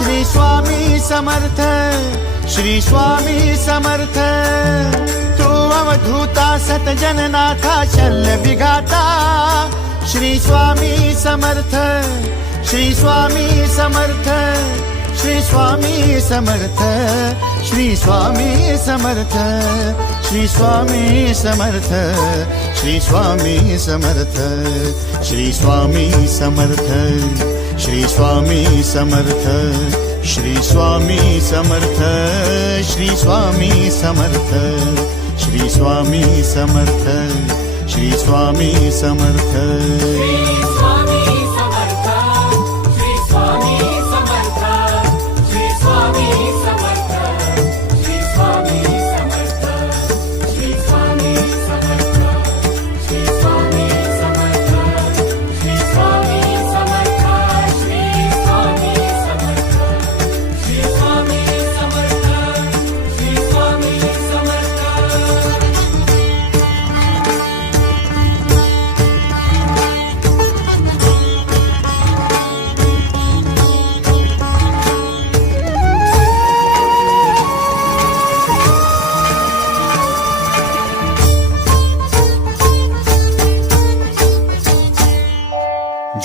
श्री स्वामी समर्थ, श्री स्वामी समर्थ। तू अवधूता सतजननाथा शल्य विघाता, श्री स्वामी समर्थ, श्री स्वामी समर्थ, श्री स्वामी समर्थ, श्री स्वामी समर्थ, श्री स्वामी समर्थ, श्री स्वामी समर्थ, श्री स्वामी समर्थ, श्री स्वामी समर्थ, श्री स्वामी समर्थ, श्री स्वामी समर्थ, श्री स्वामी समर्थ, श्री स्वामी समर्थ।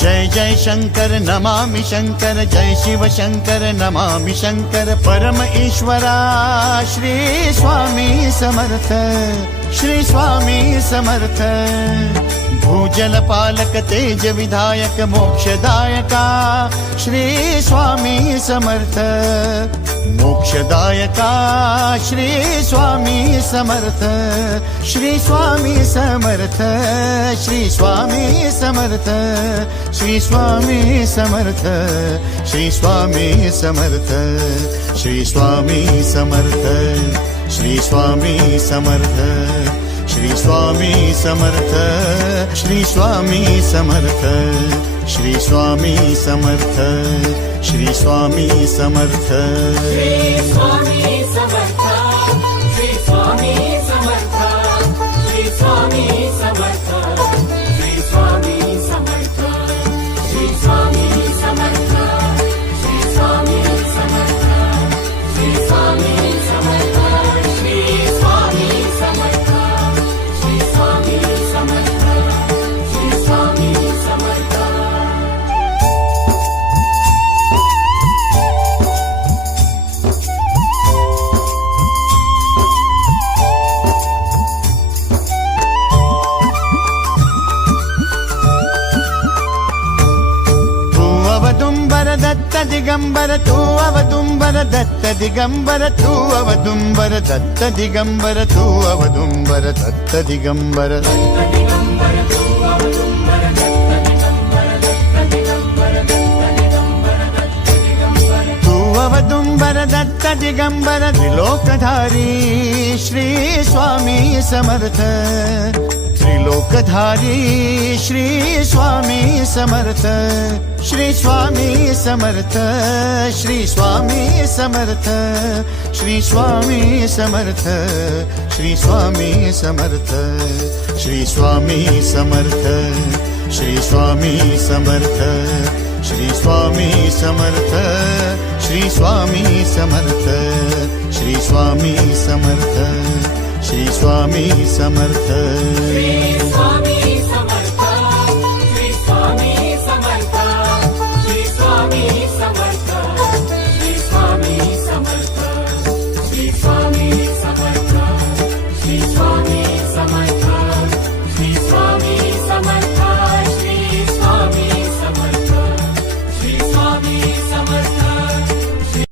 जय जय शंकर नमामि शंकर, जय शिव शंकर नमामि शंकर। परम ईश्वरा श्री स्वामी समर्थ, श्री स्वामी समर्थ। भूजल पालक तेज विधायक मोक्षदायका, श्री स्वामी समर्थ। मोक्षदायका श्री स्वामी समर्थ, श्री स्वामी समर्थ, श्री स्वामी समर्थ, श्री स्वामी समर्थ, श्री स्वामी समर्थ, श्री स्वामी समर्थ, श्री स्वामी समर्थ, श्री स्वामी समर्थ, श्री स्वामी समर्थ, श्री स्वामी समर्थ, श्री स्वामी समर्थ। श्री स्वामी समर्थ, श्री स्वामी समर्थ, श्री स्वामी समर्थ, श्री स्वामी समर्थ, श्री स्वामी समर्थ, श्री स्वामी समर्थ, श्री स्वामी समर्थ, श्री स्वामी समर्थ, श्री स्वामी समर्थ, श्री स्वामी समर्थ। दत्त दिगंबर तू अवदुंबर, दत्त दिगंबर तू अवदुंबर, दत्त दिगंबर तू अवदुंबर, दत्त दिगंबर। तू अवदुंबर दत्त दिगंबर, त्रिलोकधारी श्री स्वामी समर्थ। त्रिलोकधारी श्री स्वामी समर्थ, श्री स्वामी समर्थ, श्री स्वामी समर्थ, श्री स्वामी समर्थ, श्री स्वामी समर्थ, श्री स्वामी समर्थ, श्री स्वामी समर्थ, श्री स्वामी समर्थ, श्री स्वामी समर्थ, श्री स्वामी समर्थ, श्री स्वामी समर्थ। श्री स्वामी